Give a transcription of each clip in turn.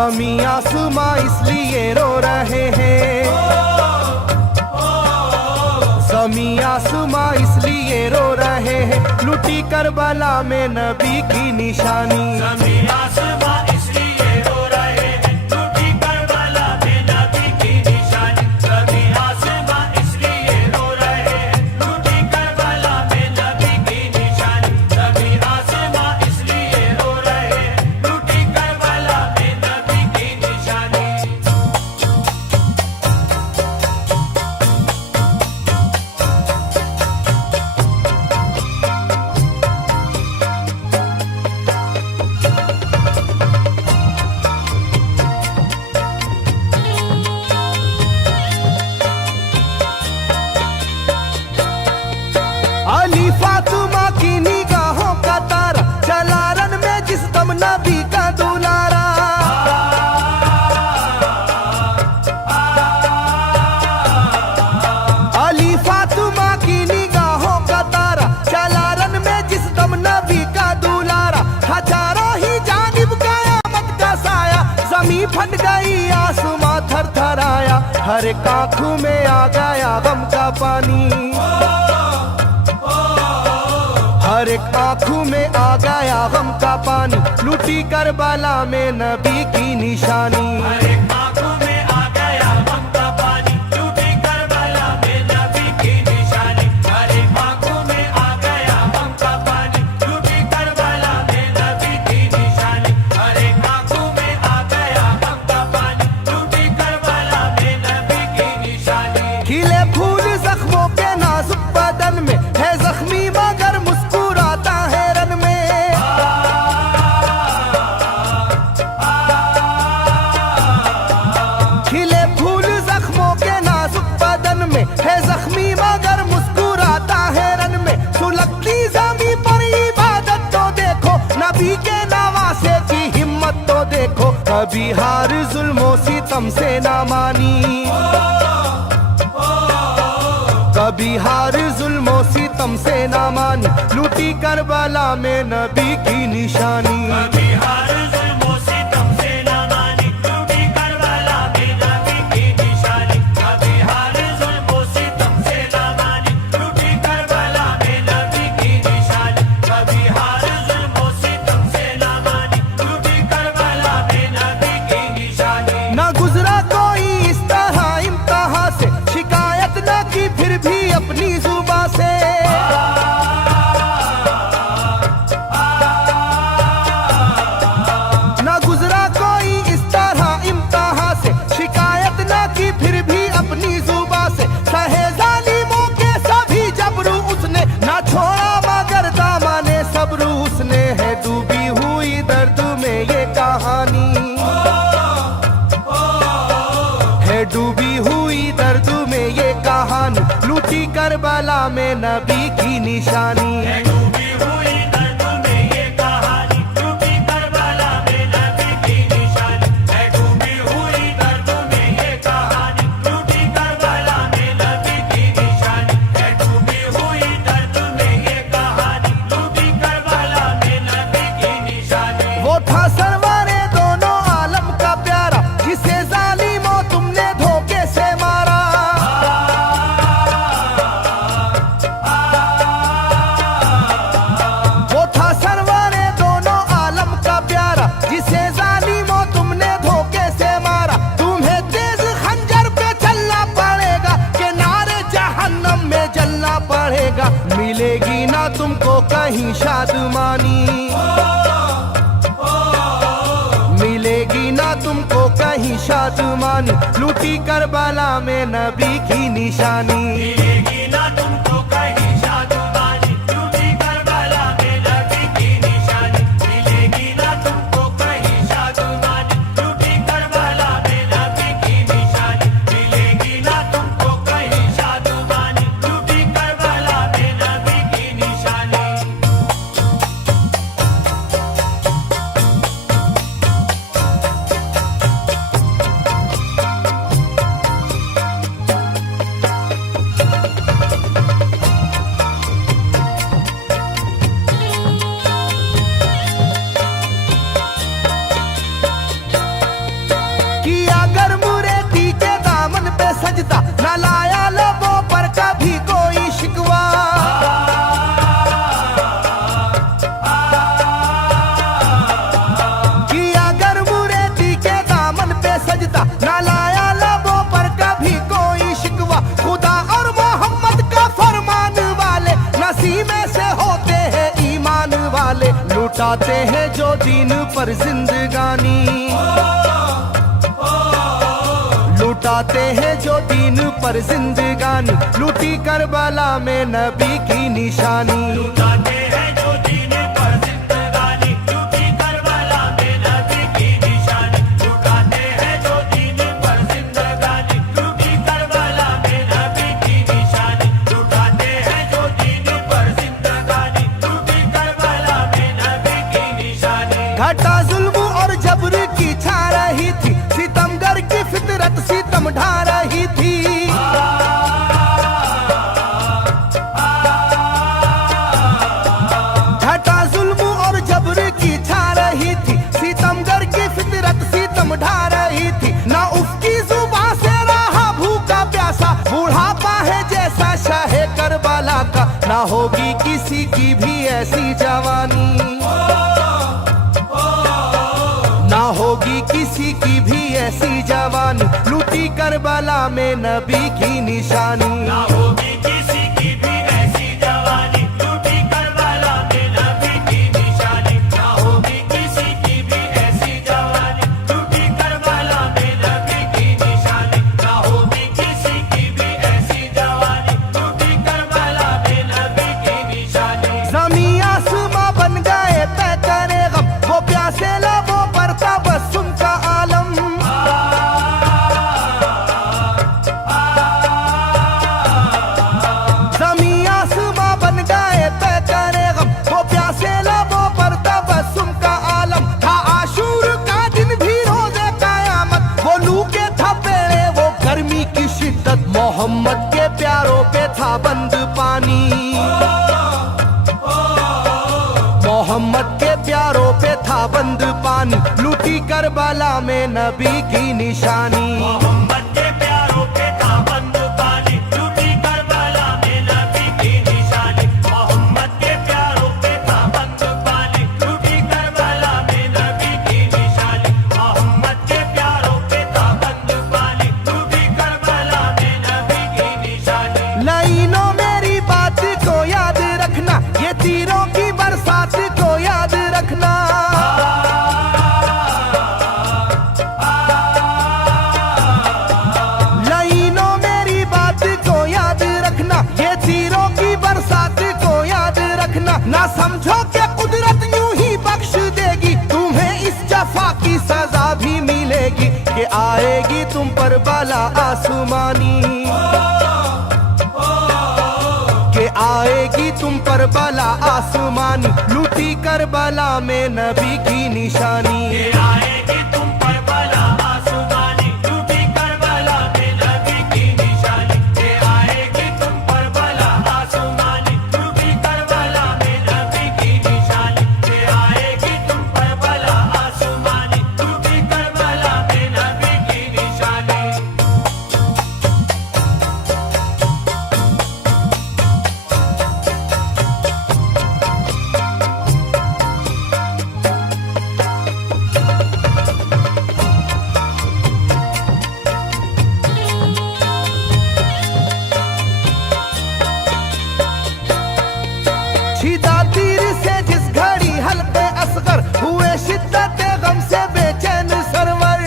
ज़मीं आसमां इसलिए रो रहे हैं, ज़मीं आसमां इसलिए रो रहे हैं, लुटी करबला में नबी की निशानी। ज़मीं आसमां इसलिए रो रहे हैं, लुटी करबला में नबी की निशानी। ज़मीं आसमां इसलिए रो रहे हैं, लुटी करबला में नबी की निशानी। ज़मीं आसमां इसलिए रो रहे हैं, लुटी करबला में नबी की निशानी। अली फातिमा की निगाहों का तारा, चला रन में जिस दम नबी का दुलारा। अली फातिमा की निगाहों का तारा, चला रन में जिस दम नबी का दुलारा। हजारों ही जानिब कयामत का साया, जमीन फट गई आसमां थर थर आया। हर एक आंखों में आ गया गम का पानी, हर एक आंखों में आ गया गम का पानी, लुटी करबला में नबी की निशानी। हर एक आंखों में आ गया गम का पानी, लुटी करबला में नबी की निशानी। हर एक आंखों में आ गया गम का पानी, लुटी करबला में नबी की निशानी। हर एक आंखों में आ गया गम का पानी, लुटी करबला में नबी की निशानी। खिले फूल जख्मों के नाजुक बदन में है जख्मी मगर मुस्कुराता है रन में। खिले फूल जख्मों के नाजुक बदन में है जख्मी मगर मुस्कुराता है रन में। सुलगती ज़मीं पर इबादत तो देखो, नबी के नवासे की हिम्मत तो देखो। कभी हार जुल्मों सितम से ना मानी, कभी हार जुल्मों सितम से ना मानी, लुटी करबला में नबी की निशानी। कभी हार जुल्मों सितम से ना मानी, लुटी करबला में नबी की निशानी। कभी हार जुल्मों सितम से ना मानी, लुटी करबला में नबी की निशानी। कभी हार जुल्मों सितम से ना मानी, लुटी करबला में नबी की निशानी। ना गुजरा कोई इस तरह इम्तिहा से, शिकायत न की फिर भी अपनी जुबां से। ना गुजरा कोई इस तरह इम्तिहा से, शिकायत न की फिर भी अपनी जुबां से। सहे जालिमों के सभी जबरू उसने, ना छोड़ा मगर दामने सब्र उसने। है डूबी हुई दर्द में ये कहानी, है डूबी हुई दर्द में ये कहानी, लुटी करबला में नबी की निशानी। है डूबी हुई दर्द में ये कहानी, लुटी करबला में नबी की निशानी। है डूबी हुई दर्द में ये कहानी, लुटी करबला में नबी की निशानी। है डूबी हुई दर्द में ये कहानी, लुटी करबला में नबी की निशानी। वो था सरवारे दोनों आलम का प्यारा, जिसे जालिमों तुमने धोखे से मारा। वो था सरवारे दोनों आलम का प्यारा, जिसे जालिमों तुमने धोखे से मारा। तुम्हें तेज खंजर पे चलना पड़ेगा, के नारे जहन्नम में जलना पड़ेगा। मिलेगी ना तुमको कहीं शादमानी, मिलेगी ना तुमको कहीं शादमानी, लुटी करबला में नबी की निशानी। मिलेगी ना तुमको कहीं शादमानी, लुटी करबला में नबी की निशानी। मिलेगी ना तुमको कहीं शादमानी, लुटी करबला में नबी की निशानी। मिलेगी ना तुमको कहीं शादमानी, लुटी करबला में नबी की निशानी। सीने से होते हैं ईमान वाले, लुटाते हैं जो दीन पर जिंदगानी, लुटाते हैं जो दीन पर जिंदगानी, लूटी करबला में नबी की निशानी। लुटाते हैं जो दीन पर जिंदगानी, लूटी करबला में नबी की निशानी। लुटाते हैं जो दीन पर जिंदगानी, लूटी करबला में नबी की निशानी। लुटाते हैं जो दीन पर जिंदगानी, लूटी करबला में नबी की निशानी। घटा जुल्म और जबर की छा रही थी, सितमगर की फितरत सितम ढा रही थी। घटा जुल्म और जबर की छा रही थी, सितमगर की फितरत सितम ढा रही थी। ना उसकी जुबान से रहा भूखा प्यासा, बुढ़ापा है जैसा शाहे करबला का, ना होगी किसी की भी ऐसी जवानी, ना होगी किसी की भी ऐसी जवानी, लूटी करबला में नबी की निशानी। ना होगी किसी की भी ऐसी जवानी, लूटी करबला में नबी की निशानी। ना होगी किसी की भी ऐसी जवानी, लूटी करबला में नबी की निशानी। ना होगी किसी की भी ऐसी जवानी, लूटी करबला में नबी की निशानी। ज़मीं आसमां बन गए तय करे गम, वो प्यासे लबों पर तबस्सुम का आलम। ज़मीं आसमां बन गए तय करे गम, वो प्यासे लबों पर तबस्सुम का आलम। था आशूर का दिन भी रोज़े क़यामत, वो लू के थपेड़े वो गर्मी की शिद्दत, मोहम्मद के प्यारों पे था बंद पानी, मोहम्मद के प्यारों पे था बंद पानी, लूटी करबला में नबी की निशानी। मोहम्मद के प्यारों पे था बंद पानी, लूटी करबला में नबी की निशानी। मोहम्मद के प्यारों पे था बंद पानी, लूटी करबला में नबी की निशानी। मोहम्मद के प्यारों पे था बंद पानी, लूटी करबला में नबी की निशानी। लाइनों मेरी बात को याद रखना, ये तीरों की बरसात को याद रखना। लाइनों मेरी बात को याद रखना, ये तीरों की बरसात को याद रखना। ना समझो कि कुदरत यूं ही बख्श देगी, तुम्हें इस जफा की सजा भी मिलेगी, कि आएगी तुम पर बला आसमानी, के आएगी तुम पर बला आसमानी, लूटी करबला में नबी की निशानी। ये आएगी तुम पर बला आसमानी, लूटी करबला में नबी की निशानी। ये आएगी तुम पर बला आसमानी, लूटी करबला में नबी की निशानी। ये आएगी तुम पर बला आसमानी, लूटी करबला में नबी की निशानी। छिदा तीर से जिस घड़ी हल्के असगर हुए, शिद्दत गम से बेचैन सरवर।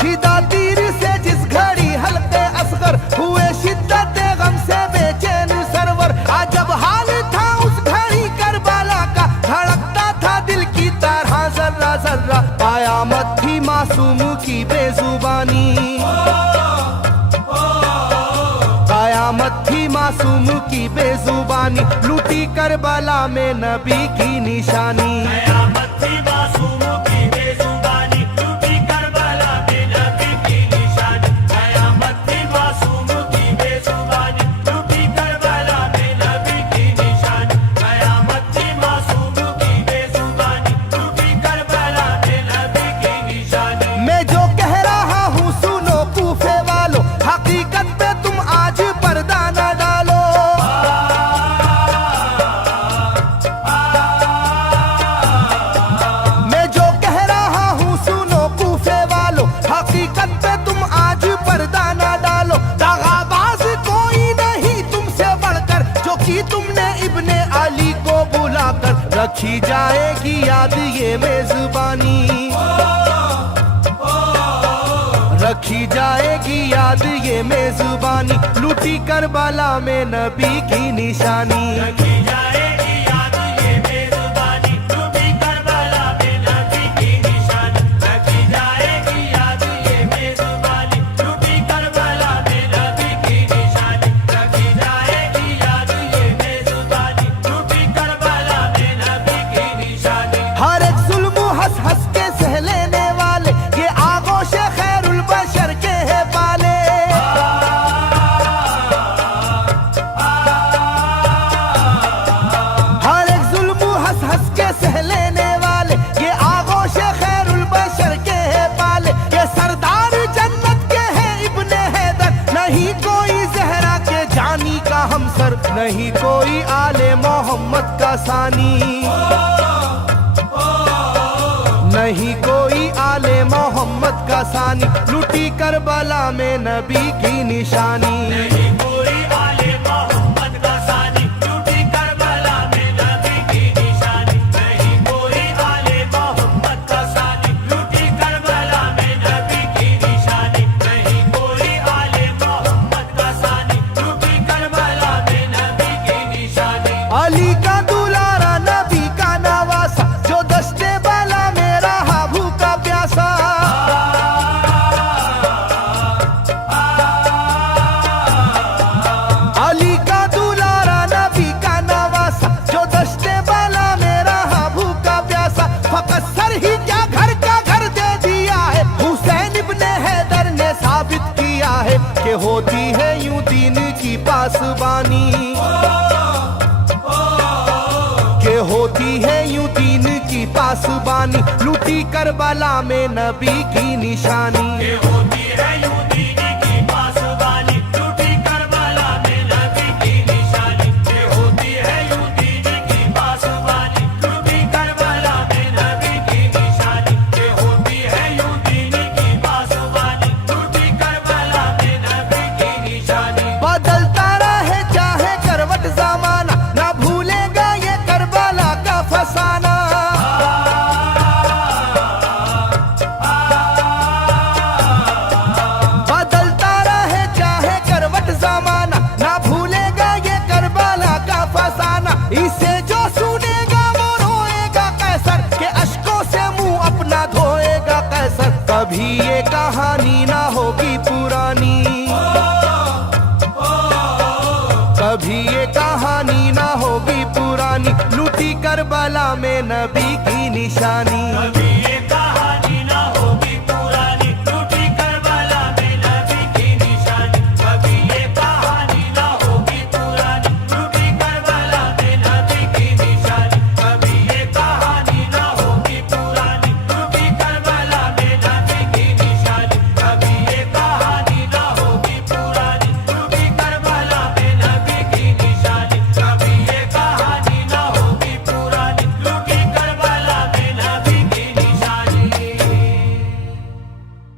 छिदा तीर से जिस घड़ी हल्के असगर हुए, शिद्दत गम से बेचैन सरवर। अजब हाल था उस घड़ी करबला का, धड़कता था दिल की तरह जर्रा जर्रा। कयामत थी मासूम की बेजुबानी, कयामत थी मासूम की बेजुबानी, लूटी करबला में नबी की निशानी। कयामत थी मासूम की बेजुबानी, लूटी करबला में नबी की निशानी। कयामत थी मासूम की बेजुबानी, लूटी करबला में नबी की निशानी। कयामत थी मासूम की बेजुबानी, लूटी करबला में नबी की निशानी। मैं जो कह रहा हूँ सुनो कूफे वालों, हकीकत पे तुम आज पर्दा न डालो। मैं जो कह रहा हूँ रखी जाएगी याद ये मेजबानी, रखी जाएगी याद ये मेजबानी, लूटी करबला में नबी की निशानी। रखी जाएगी याद ये मेजबानी, लूटी करबला में नबी की निशानी। रखी जाएगी याद ये मेजबानी, लूटी करबला में नबी की निशानी। रखी जाएगी याद ये मेजबानी, लूटी करबला में नबी की निशानी। हर एक जुल्म हंस हंस के सह लेने वाले ये आगोश खैरुल बशर के है पाले। हर एक जुल्म हंस हंस के सह लेने वाले ये आगोश खैरुल बशर के है पाले। ये सरदार जन्नत के है इब्ने हैदर, नहीं कोई जहरा के जानी का हमसर, नहीं कोई आले मोहम्मद का सानी, नहीं कोई आले मोहम्मद का सानी, लूटी करबला में नबी की निशानी। नहीं कोई आले मोहम्मद का सानी, लूटी करबला में नबी की निशानी। नहीं कोई आले मोहम्मद का सानी, लूटी करबला में नबी की निशानी। नहीं कोई आले मोहम्मद का सानी, लूटी करबला में नबी की निशानी। अली का दुलारा नबी का नवासा, जो दस्ते बाला में रहा भूखा प्यासा। अली का दुलारा नबी का नवासा, जो दस्ते बाला में रहा भूखा प्यासा। फकत सर ही क्या घर का घर दे दिया है, हुसैन इब्ने हैदर ने साबित किया है कि होती है यूं दीन की पासबानी, के होती है यूं दीन की पासबानी, लूटी करबला में नबी की निशानी। ये होती है यूं दीन की पासबानी, लूटी करबला में नबी की निशानी। ये होती है यूं दीन की पासबानी, लूटी करबला में नबी की निशानी। ये होती है यूं दीन की पासबानी, लूटी करबला में नबी की निशानी। बदलता रहे चाहे करवट जमाना, ना भूलेगा ये करबला का फसाना। बदलता रहे चाहे करवट जमाना, ना भूलेगा ये करबला का फसाना। इसे जो सुनेगा वो रोएगा कैसर, के अश्कों से मुंह अपना धोएगा कैसर। कभी ये कहानी ना होगी पुरानी, कभी ये कहानी ना होगी पुरानी, लूटी करबला में नबी की निशानी।